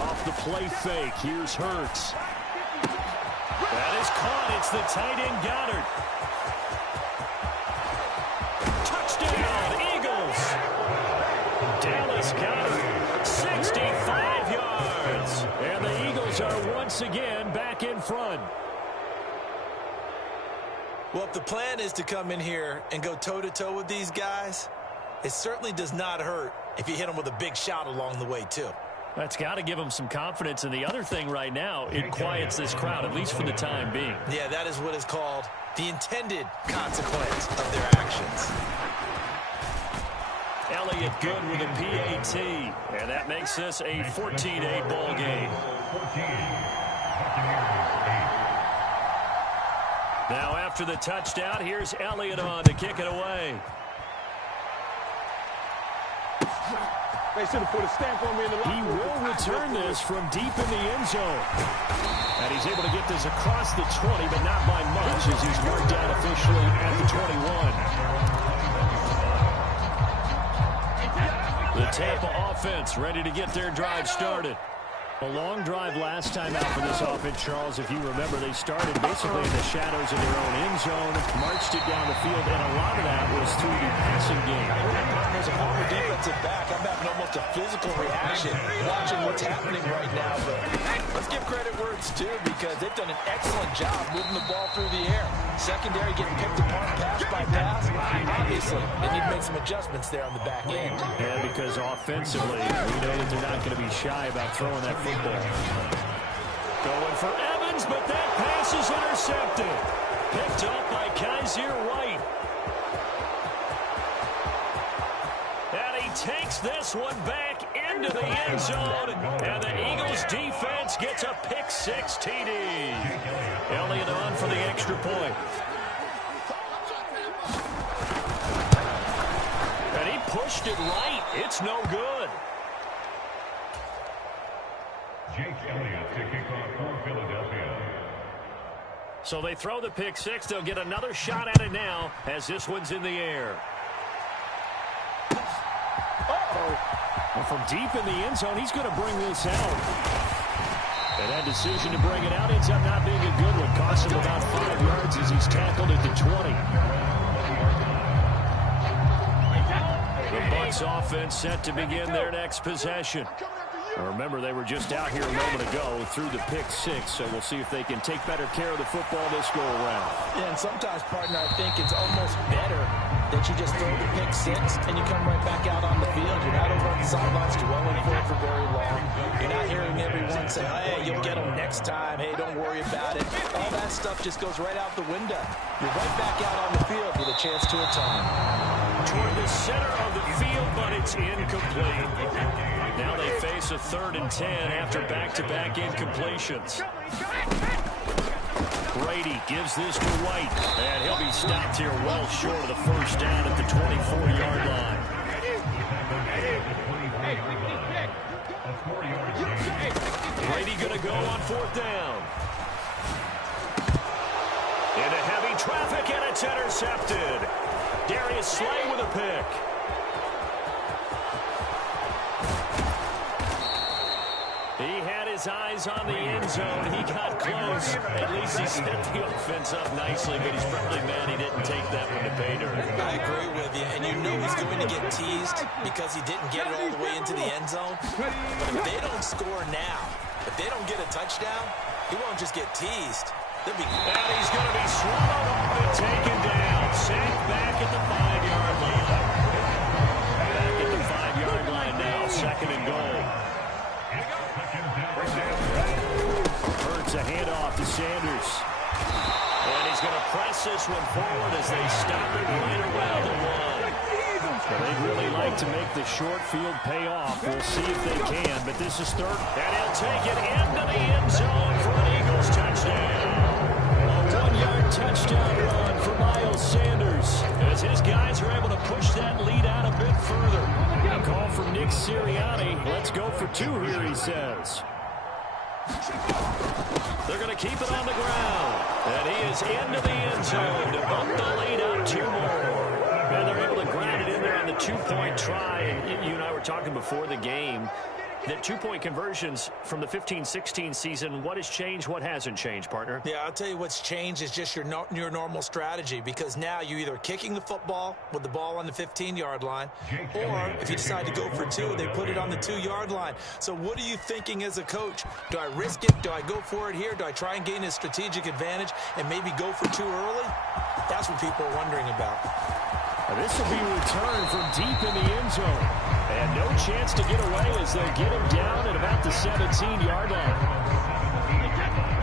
Off the play fake, here's Hurts. That is caught. It's the tight end Goddard. Touchdown, Eagles. Dallas Goddard, 65 yards. And the Eagles are once again back in front. Well, if the plan is to come in here and go toe-to-toe with these guys, it certainly does not hurt if you hit them with a big shot along the way, too. That's got to give them some confidence. And the other thing right now, it quiets this crowd, at least for the time being. Yeah, that is what is called the intended consequence of their actions. Elliott good with a PAT. And that makes this a 14-8 ball game. Now after the touchdown, here's Elliott on to kick it away. They should have put a stamp on me in the locker room. He will return this from deep in the end zone. And he's able to get this across the 20, but not by much as he's marked down officially at the 21. The Tampa offense ready to get their drive started. A long drive last time out for this offense, Charles. If you remember, they started basically in the shadows of their own end zone, marched it down the field, and a lot of that was through the passing game. There's a former defensive back. I'm having almost a physical reaction watching what's happening right now. But let's give credit where it's due because they've done an excellent job moving the ball through the air. Secondary getting picked apart pass by pass. Obviously, they need to make some adjustments there on the back end. Yeah, because offensively, we know that they're not going to be shy about throwing that football. Going for Evans, but that pass is intercepted. Picked up by Kaiser White. And he takes this one back into the end zone. And the Eagles defense gets a pick-6 TD. Elliott on for the extra point. And he pushed it right. It's no good. So they throw the pick-6. They'll get another shot at it now as this one's in the air. Well, from deep in the end zone, he's going to bring this out. And that decision to bring it out ends up not being a good one. Costs him about 5 yards as he's tackled at the 20. The Bucs offense set to begin their next possession. Remember, they were just out here a moment ago through the pick-6, so we'll see if they can take better care of the football this go-around. Yeah, and sometimes, partner, I think it's almost better that you just throw the pick-6 and you come right back out on the field. You're not over on the sidelines dwelling for it for very long. You're not hearing everyone say, hey, you'll get them next time. Hey, don't worry about it. All that stuff just goes right out the window. You're right back out on the field with a chance to atone. Toward the center of the field, but it's incomplete. Now they face a 3rd and 10 after back-to-back incompletions. Brady gives this to White, and he'll be stopped here well short of the first down at the 24-yard line. Brady going to go on 4th down. Into heavy traffic, and it's intercepted. Darius Slay with a pick. He had his eyes on the end zone. He got close. At least he set the offense up nicely, but he's probably mad he didn't take that one to pay dirt. I agree with you, and you know he's going to get teased because he didn't get it all the way into the end zone. But if they don't score now, if they don't get a touchdown, he won't just get teased. And he's going to be swallowed up and taken down. Sacked back at the 5-yard line. Back at the 5-yard line now, 2nd and goal. Hurts a handoff to Sanders. And he's going to press this one forward as they stop it right around the 1. They'd really like to make the short field pay off. We'll see if they can, but this is 3rd. And he'll take it into the end zone for an Eagles touchdown. A 1-yard touchdown run for Miles Sanders as his guys are able to push that lead out a bit further. A call from Nick Sirianni. Let's go for 2 here, he says. They're going to keep it on the ground. And he is into the end zone to bump the lead out 2 more. And they're able to grind it in there on the two-point try, and you and I were talking before the game, that two-point conversions from the 15-16 season, what has changed, what hasn't changed, partner? Yeah, I'll tell you what's changed is just your normal strategy, because now you're either kicking the football with the ball on the 15-yard line, or if you decide to go for two, they put it on the 2-yard line. So what are you thinking as a coach? Do I risk it? Do I go for it here? Do I try and gain a strategic advantage and maybe go for two early? That's what people are wondering about. This will be returned from deep in the end zone. And no chance to get away as they'll get him down at about the 17-yard line.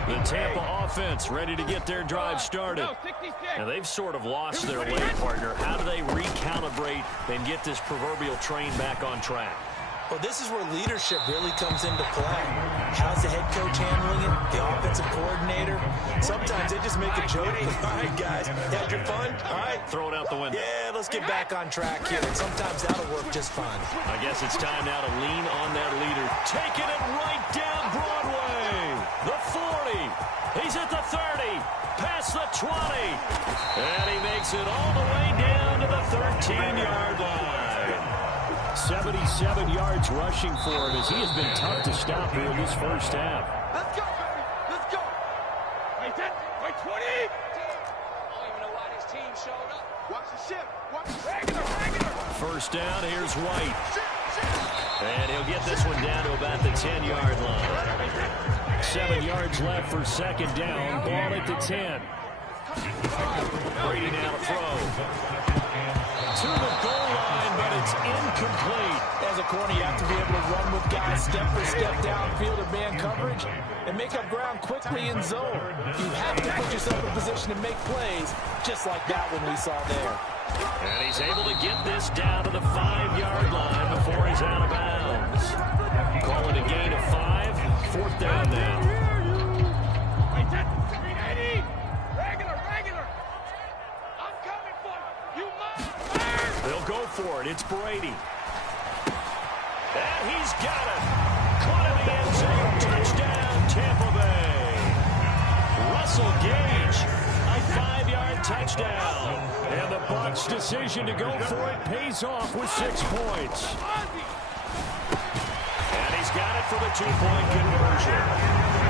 The Tampa offense ready to get their drive started. Now they've sort of lost their way, partner. How do they recalibrate and get this proverbial train back on track? Well, this is where leadership really comes into play. How's the head coach handling it? The offensive coordinator? Sometimes they just make a joke. All right, guys, had your fun? All right. Throw it out the window. Yeah, let's get back on track here. And sometimes that'll work just fine. I guess it's time now to lean on that leader. Taking it right down Broadway. The 40. He's at the 30. Past the 20. And he makes it all the way down to the 13-yard line. 77 yards rushing for him as he has been tough to stop here in this first half. Let's go, baby. Let's go. Wait, 10. Wait, 20. I don't even know why this team showed up. Watch the ship. Watch the regular. First down, here's White. And he'll get this one down to about the 10-yard line. 7 yards left for second down. Ball at the 10. Brady now to throw. To the goal line, but it's incomplete. As a corner, you have to be able to run with guys step for step downfield in man coverage and make up ground quickly in zone. You have to put yourself in position to make plays, just like that one we saw there. And he's able to get this down to the 5-yard line before he's out of bounds. Call it a gain of 5. Fourth down now. Wait, 10. 380. Regular. I'm coming for you. You must. They'll go for it. It's Brady. And he's got it. Caught in the end zone. Touchdown, Tampa Bay. Russell Gage, a 5-yard touchdown. And the Bucs' decision to go for it pays off with 6 points. And he's got it for the 2-point conversion.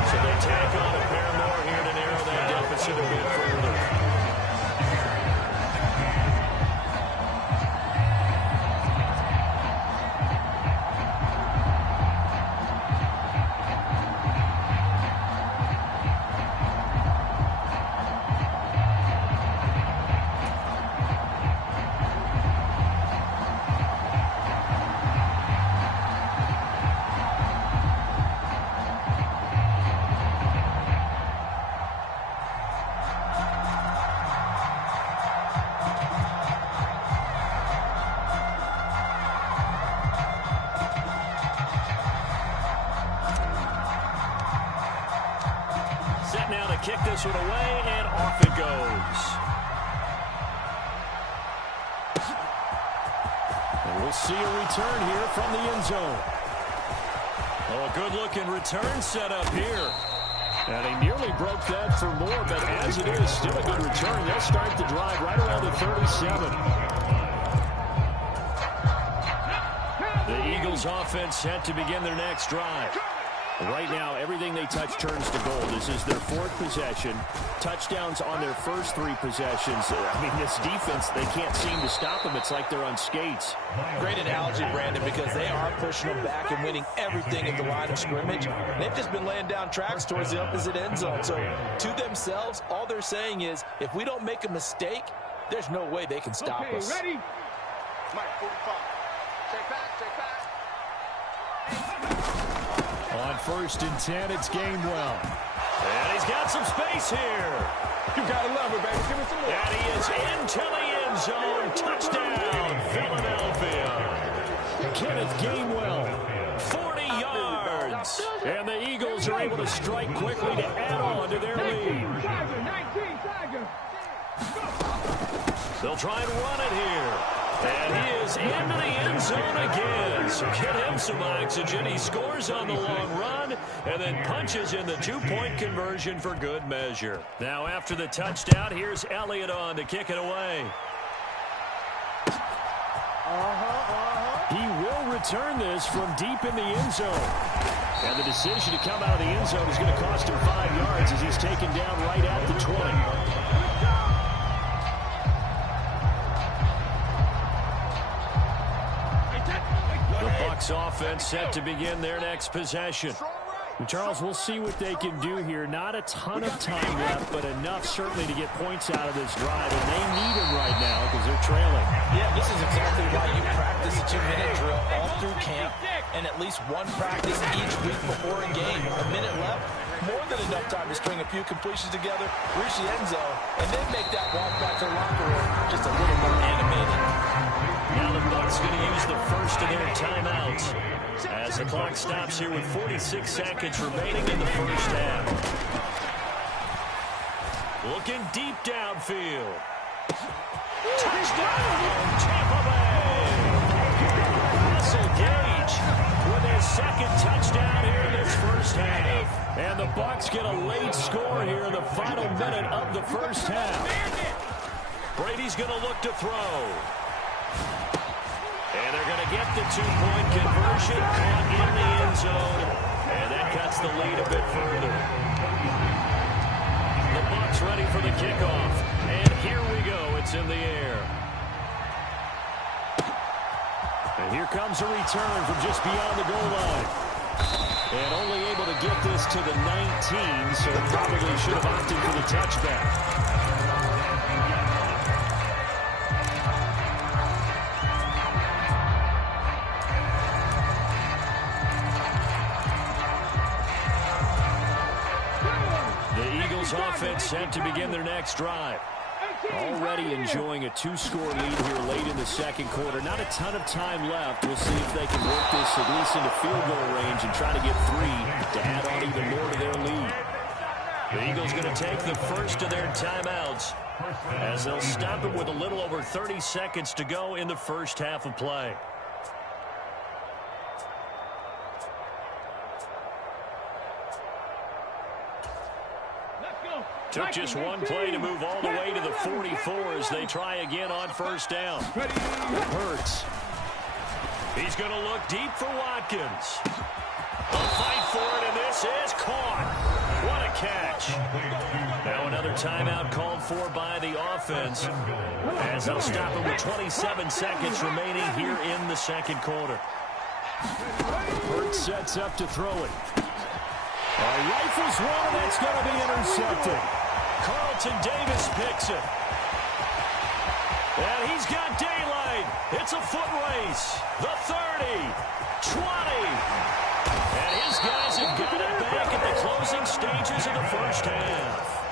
So they tack on a pair more here to narrow that deficit a bit further. Now to kick this one away, and off it goes. And we'll see a return here from the end zone. Oh, a good-looking return set up here. And he nearly broke that for more, but as it is, still a good return. They'll start the drive right around the 37. The Eagles offense set to begin their next drive. Right now, everything they touch turns to gold. This is their 4th possession. Touchdowns on their first 3 possessions. I mean, this defense, they can't seem to stop them. It's like they're on skates. Great analogy, Brandon, because they are pushing them back and winning everything at the line of scrimmage. They've just been laying down tracks towards the opposite end zone. So, to themselves, all they're saying is, if we don't make a mistake, there's no way they can stop us. Ready? Mike, 45. Take back. On 1st and 10, it's Gainwell. And he's got some space here. You gotta love it, baby. Give me some more. And he is into the end zone. Touchdown, Philadelphia. Kenneth Gainwell, 40 yards. And the Eagles are able to strike quickly to add on to their lead. 19 Tiger. They'll try and run it here. And he is into the end zone again. So get him some oxygen. He scores on the long run and then punches in the 2-point conversion for good measure. Now after the touchdown, here's Elliott on to kick it away. He will return this from deep in the end zone. And the decision to come out of the end zone is going to cost him 5 yards as he's taken down right at the 20. The Bucs offense set to begin their next possession. Charles, we'll see what they can do here. Not a ton of time left, but enough certainly to get points out of this drive. And they need them right now because they're trailing. Yeah, this is exactly why you practice a 2-minute drill all through camp and at least one practice each week before a game. A minute left, more than enough time to string a few completions together, reach the end zone, and then make that walk back to the locker room just a little more animated. Now the Bucs going to use the first of their timeouts as the clock stops here with 46 seconds remaining in the first half. Looking deep downfield. Touchdown, Tampa Bay! Russell Gage with his second touchdown here in this first half. And the Bucs get a late score here in the final minute of the first half. Brady's going to look to throw. And they're going to get the 2-point conversion caught in the end zone. And that cuts the lead a bit further. The Bucs ready for the kickoff. And here we go. It's in the air. And here comes a return from just beyond the goal line. And only able to get this to the 19, so probably should have opted for the touchback. Offense set to begin their next drive. Already enjoying a 2-score lead here late in the second quarter. Not a ton of time left. We'll see if they can work this at least into field goal range and try to get 3 to add on even more to their lead. The Eagles going to take the first of their timeouts as they'll stop it with a little over 30 seconds to go in the first half of play. Took just one play to move all the way to the 44 as they try again on first down. Hurts. He's going to look deep for Watkins. They'll fight for it, and this is caught. What a catch. Now another timeout called for by the offense as they'll stop it with 27 seconds remaining here in the second quarter. Hurts sets up to throw it. Rifles one, and that's going to be intercepted. Carlton Davis picks it. And he's got daylight. It's a foot race. The 30, 20. And his guys have got it back at the closing stages of the first half.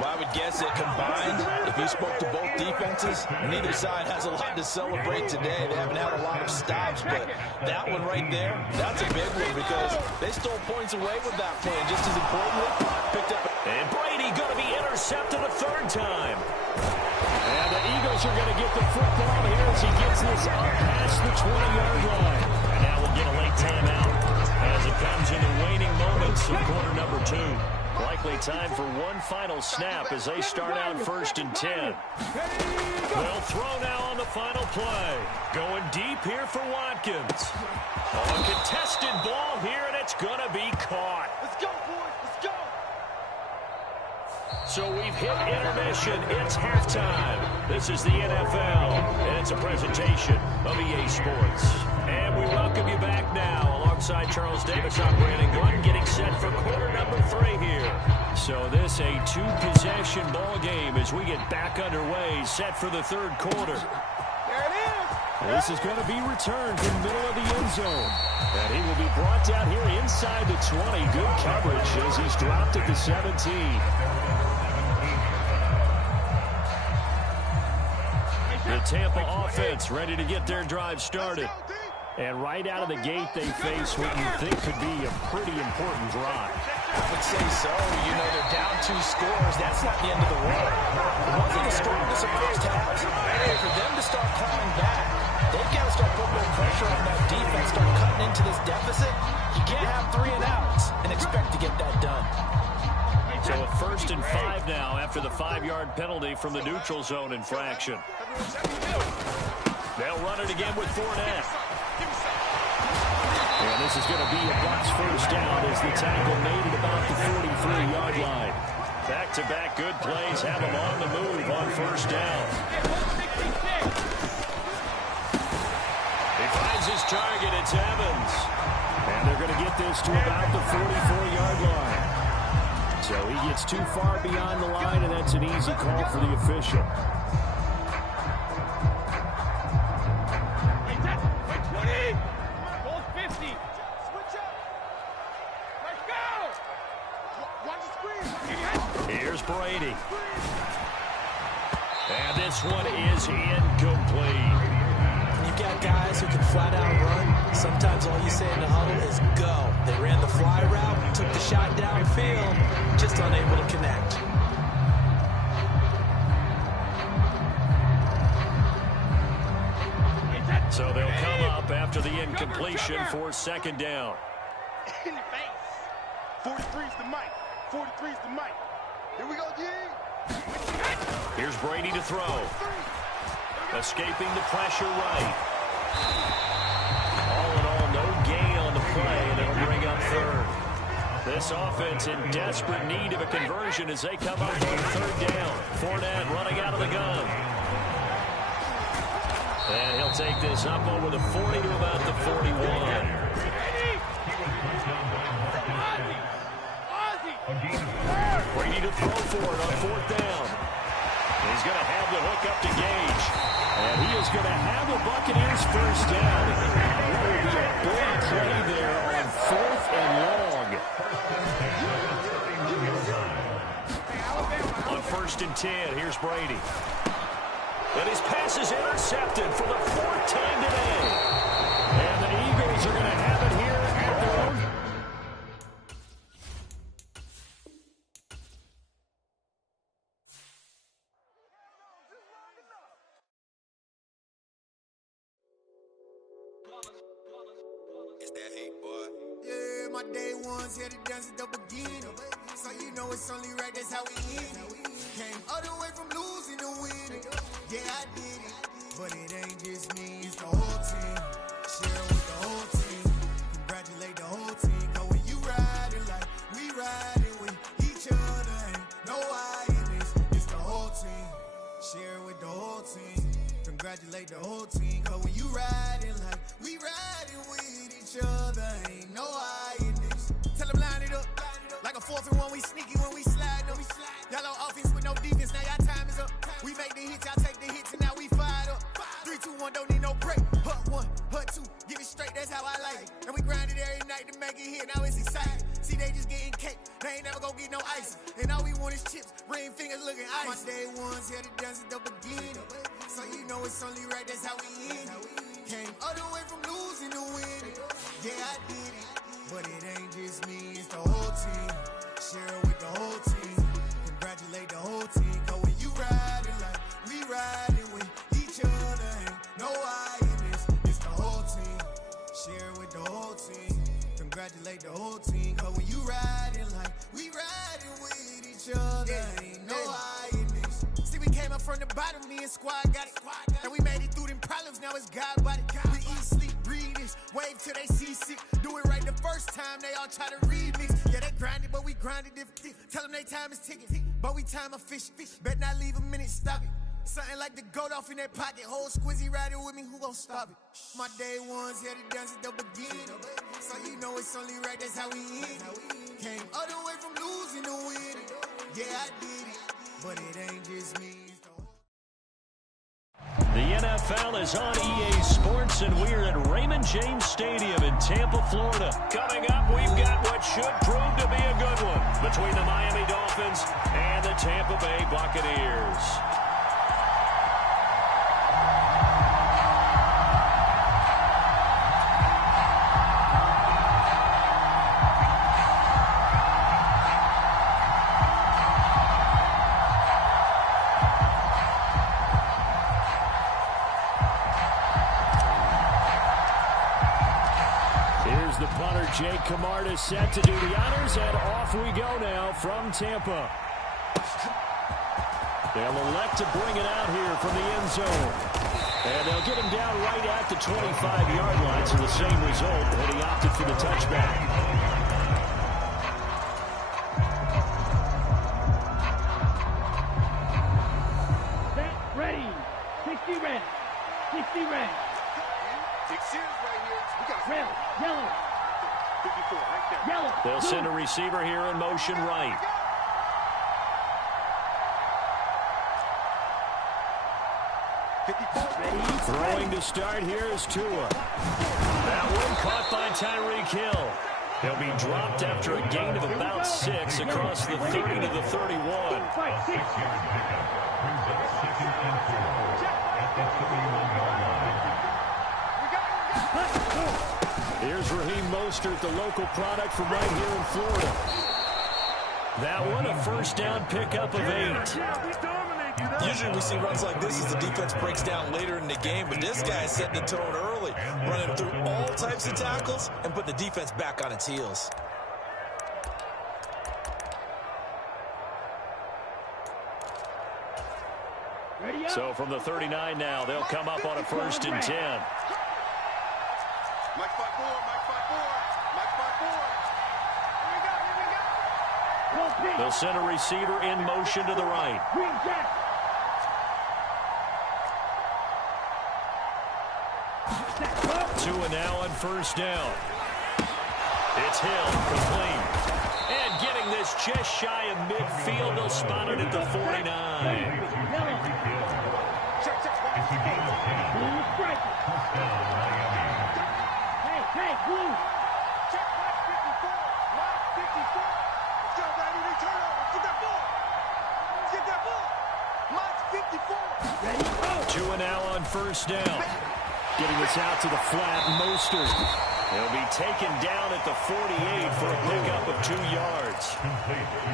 Well, I would guess that combined, if you spoke to both defenses, neither side has a lot to celebrate today. They haven't had a lot of stops, but that one right there, that's a big one because they stole points away with that play. And just as importantly, picked up. And Brady going to be intercepted a third time. And the Eagles are going to get the football here as he gets this up past the 20-yard line. And now we'll get a late timeout as it comes in the waning moments of quarter number 2. Likely time for one final snap as they start out 1st and 10. They'll throw now on the final play. Going deep here for Watkins. A contested ball here, and it's going to be caught. Let's go, boys. Let's go. So we've hit intermission. It's halftime. This is the NFL, and it's a presentation of EA Sports. And we welcome you back now alongside Charles Davis. I'm Brandon Glenn getting set for quarter number 3 here. So this a 2-possession ball game as we get back underway, set for the third quarter. There it is. This is going to be returned from the middle of the end zone. And he will be brought down here inside the 20. Good coverage as he's dropped at the 17. The Tampa offense ready to get their drive started. And right out of the gate, they face what you think could be a pretty important drive. I would say so. You know, they're down 2 scores. That's not the end of the world. One of the strongest of first halves. And for them to start climbing back, they've got to start putting more pressure on that defense, start cutting into this deficit. You can't have 3 and outs and expect to get that done. So a 1st and 5 now after the 5-yard penalty from the neutral zone infraction. They'll run it again with Fournette. And this is going to be a Bucs first down as the tackle made at about the 43-yard line. Back-to-back good plays have them on the move on first down. He finds his target. It's Evans. And they're going to get this to about the 44-yard line. So he gets too far beyond the line, and that's an easy call for the official. Here's Brady. And this one is incomplete. You've got guys who can flat out run. Sometimes all you say in the huddle is go. They ran the fly route, took the shot downfield, just unable to connect. So they'll come up after the incompletion for second down. In the face. 43's the mic. 43's the mic. Here we go, G. Here's Brady to throw. Escaping the pressure right. All in all, no gain on the play, and it'll bring up third. This offense in desperate need of a conversion as they come up on third down. Fournette running out of the gun. And he'll take this up over the 40 to about the 41. Brady to throw for it on fourth down. He's going to have the hook up to Gage. And he is going to have the Buccaneers first down. That will be a big play there on fourth and long. On first and 10, here's Brady. And his pass is intercepted for the fourth time today. And the Eagles are going to have it here at their own. It's that hate, boy. Yeah, my day ones here to dance at the beginning. So you know it's only right, that's how we end it. Came all the way from losing to winning. Yeah, I did it. But it ain't just me, it's the whole team. Share with the whole team. Congratulate the whole team. Cause when you riding like we riding with each other, ain't no I in this. It's the whole team. Share with the whole team. Congratulate the whole team. Cause when you riding like we riding with each other, ain't no I in this. Tell them line it up. Like a 4th and 1, we sneaky when we slide them. Y'all on offense with no defense, now y'all time is up. We make the hits, y'all take the hits, and now we fired up. 3, 2, 1, don't need no break. Hut 1, hut 2, give it straight, that's how I like it. And we grind it every night to make it hit, now it's exciting. See, they just getting cake, they ain't never gonna get no ice. And all we want is chips, ring fingers looking ice. My day ones here to dance at the beginning. So you know it's only right, that's how we end it. Came all the way from losing to winning. Yeah, I did it. But it ain't just me, it's the whole team. Share with the whole team. Congratulate the whole team. Cause when you riding like we riding with each other, ain't no I in this. It's the whole team. Share with the whole team. Congratulate the whole team. Cause when you riding like we riding with each other, ain't no I in this. See, we came up from the bottom, me and squad got it. And we made it through them problems, now it's God body. We eat, sleep, breathe this. Wave till they see sick. Do it right the first time, they all try to remix. Yeah, they grinded, but we grinded different. Tell them they time is ticking, but we time a fish. Bet not leave a minute, stop it. Something like the goat off in that pocket. Whole squizzy riding with me, who gon' stop it? My day ones here to dance at the beginning. So you know it's only right, that's how we end it. Came all the way from losing to winning. Yeah, I did it, but it ain't just me. The NFL is on EA Sports, and we're at Raymond James Stadium in Tampa, Florida. Coming up, we've got what should prove to be a good one between the Miami Dolphins and the Tampa Bay Buccaneers. The punter, Jake Camarda, set to do the honors, and off we go now from Tampa. They'll elect to bring it out here from the end zone. And they'll get him down right at the 25-yard line, so the same result, but he opted for the touchback. Set, ready. 60 red. 60 red. Take series right here. We got Red, yellow. 54 right there. Yellow. They'll send a receiver here in motion right. Throwing to start here is Tua. That one caught by Tyreek Hill. He'll be dropped after a gain of about 6 across the 30 to the 31. Here's Raheem Mostert, the local product from right here in Florida. That one a first down pickup of 8. Usually we see runs like this as the defense breaks down later in the game, but this guy is setting the tone early, running through all types of tackles and put the defense back on its heels. So from the 39 now, they'll come up on a 1st and 10. Mike 5-4, Mike 5-4, Mike 5-4. Here we go. They'll send a receiver in motion to the right. Tua now on 1st down. It's Hill, complete. And getting this just shy of midfield, they'll spot it at the 49. Check, check. Hey, blue. Check Mike 54. Mike 54. Let's go, baby. Return over. Get that ball. Get that ball. Mike 54. Tua now on 1st down. Getting this out to the flat, Mostert. He'll be taken down at the 48 for a pickup of 2 yards.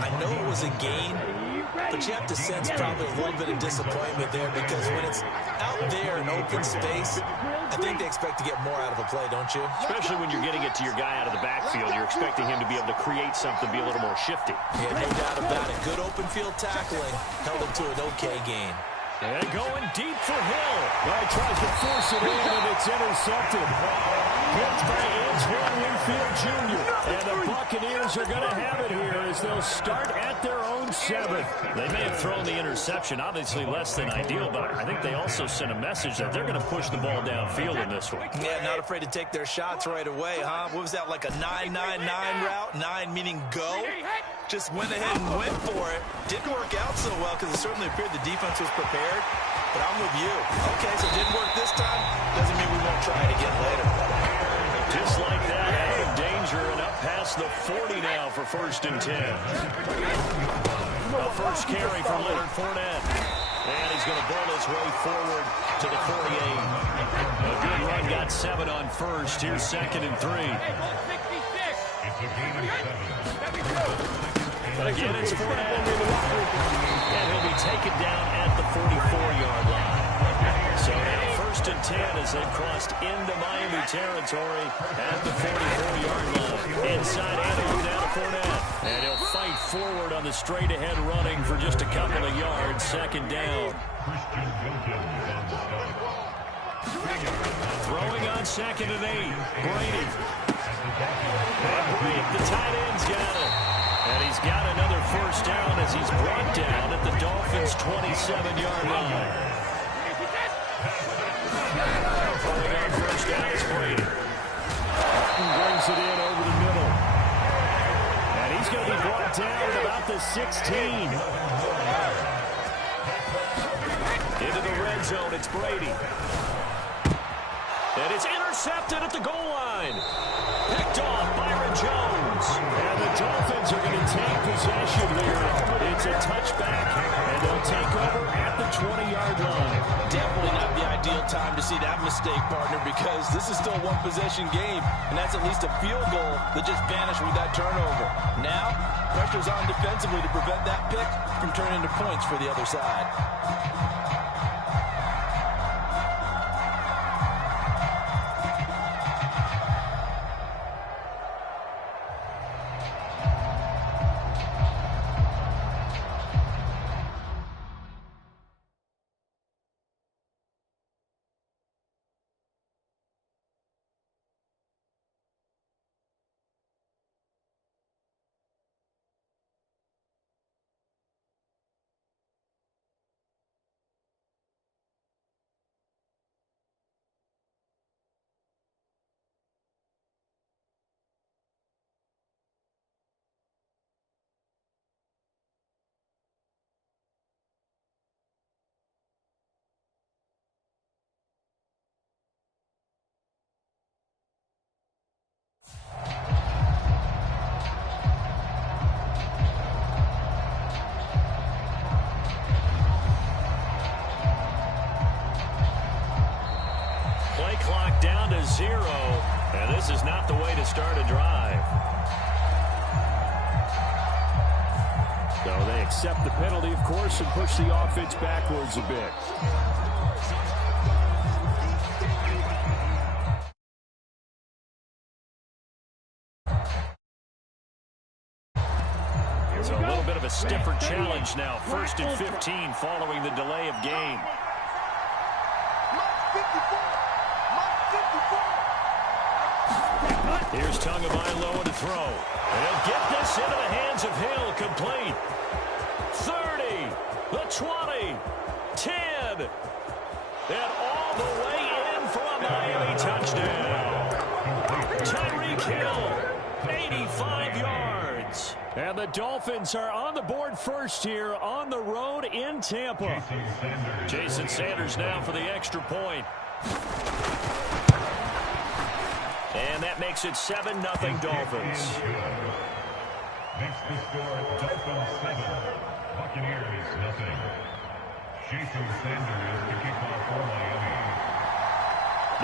I know it was a gain, but you have to sense probably a little bit of disappointment there because when it's out there in open space, I think they expect to get more out of a play, don't you? Especially when you're getting it to your guy out of the backfield. You're expecting him to be able to create something, be a little more shifty. Yeah, no doubt about it. Good open field tackling held him to an okay gain. And going deep for Hill. Well, he tries to force it in, and it's intercepted. Picked by Antoine Winfield Jr. And the Buccaneers are going to have it here as they'll start at their own 7. They may have thrown the interception, obviously less than ideal, but I think they also sent a message that they're going to push the ball downfield in this one. Yeah, not afraid to take their shots right away, huh? What was that, like a 9-9-9 route? 9 meaning go? Just went ahead and went for it. Didn't work out so well because it certainly appeared the defense was prepared. But I'm with you. Okay, so it didn't work this time. Doesn't mean we won't try it again later. Just like that, out of danger and up past the 40 now for 1st and 10. A first carry for Leonard Fournette. And he's going to bowl his way forward to the 48. A good run, got 7 on 1st. Here's 2nd and 3. Again, it's Fournette. And he'll be taken down at the 44-yard line. So now 1st and 10 as they've crossed into Miami territory at the 44-yard line. Inside Andrew down to Fournette. And he'll fight forward on the straight-ahead running for just a couple of yards. 2nd down. Throwing on 2nd and 8. Brady. And Brady, the tight end's got it. And he's got another 1st down as he's brought down at the Dolphins' 27-yard line. Throwing on 1st down is Brady. And brings it in over the middle. And he's going to be brought down at about the 16. Into the red zone, it's Brady. And it's intercepted at the goal line. Picked off Byron Jones. And the Dolphins are going to take possession here. It's a touchback, and they'll take over at the 20-yard line. Definitely not the ideal time to see that mistake, partner, because this is still a one-possession game, and that's at least a field goal that just vanished with that turnover. Now, pressure's on defensively to prevent that pick from turning into points for the other side. accept the penalty, of course, and push the offense backwards a bit. It's a little bit of a stiffer challenge now. 1st and 15 following the delay of game. Here's Tagovailoa to throw. And he'll get this into the hands of Hill. Complete. 30. The 20. 10. And all the way in for a Miami touchdown. Tyreek Hill. 85 yards. And the Dolphins are on the board first here on the road in Tampa. Jason Sanders now for the extra point. And that makes it 7-0 Dolphins. Next to score, Dolphins 7, Buccaneers 0. Jason Sanders to kick off for Miami.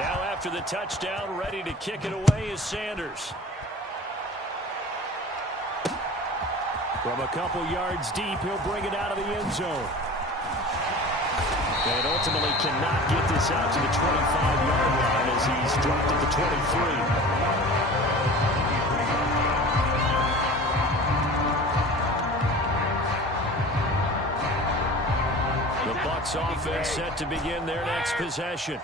Now after the touchdown, ready to kick it away is Sanders. From a couple yards deep, he'll bring it out of the end zone. And ultimately cannot get this out to the 25-yard line as he's dropped at the 23. The Bucs offense set to begin their next possession.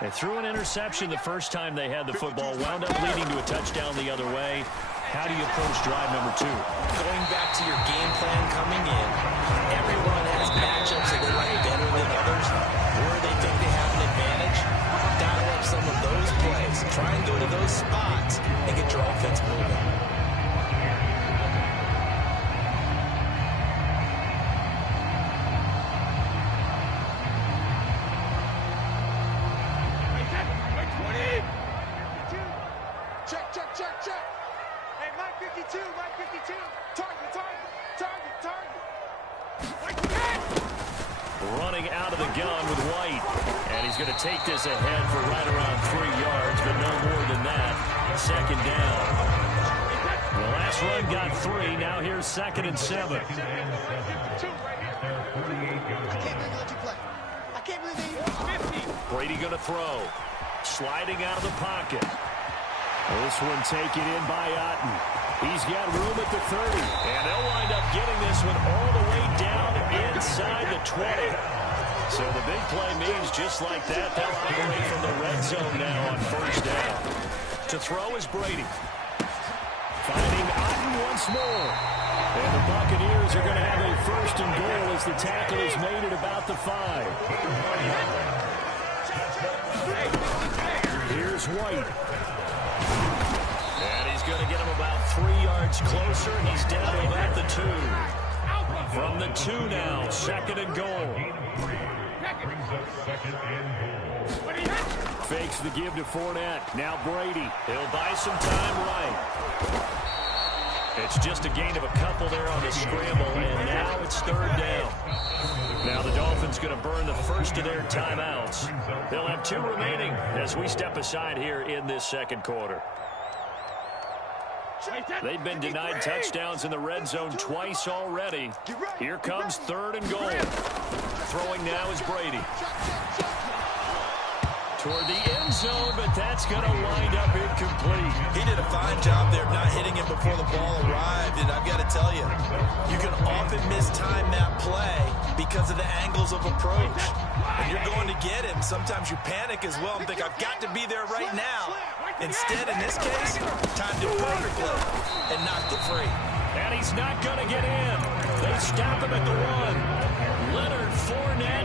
They threw an interception the first time they had the football, wound up leading to a touchdown the other way. How do you approach drive number 2? Going back to your game plan coming in, everyone has matchups that they like better than others, where they think they have an advantage. Dial up some of those plays. Try and go to those spots and get your offense moving. Running out of the gun with White. And he's going to take this ahead for right around 3 yards, but no more than that. 2nd down. The last run got 3. Now here's 2nd and 7. Brady going to throw. Sliding out of the pocket. This one taken in by Otten. He's got room at the 30. And they'll wind up getting this one all the way down inside the 20. So the big play means just like that, they'll operate from the red zone now on 1st down. To throw is Brady. Finding Otten once more. And the Buccaneers are going to have a 1st and goal as the tackle is made at about the 5. Here's White. And he's going to get him about 3 yards closer. He's down to about the 2. From the 2 now, 2nd and goal. Fakes the give to Fournette. Now Brady. He'll buy some time right. It's just a gain of a couple there on the scramble, and now it's 3rd down. Now the Dolphins going to burn the first of their timeouts. They'll have 2 remaining as we step aside here in this 2nd quarter. They've been denied touchdowns in the red zone twice already. Here comes 3rd and goal. Throwing now is Brady. Toward the end zone, but that's going to wind up incomplete. He did a fine job there not hitting him before the ball arrived, and I've got to tell you, you can often mistime that play because of the angles of approach. When you're going to get him, sometimes you panic as well and think, I've got to be there right now. Instead, in this case, timed it perfectly and knocked it free. And he's not going to get in. They stop him at the 1. Leonard Fournette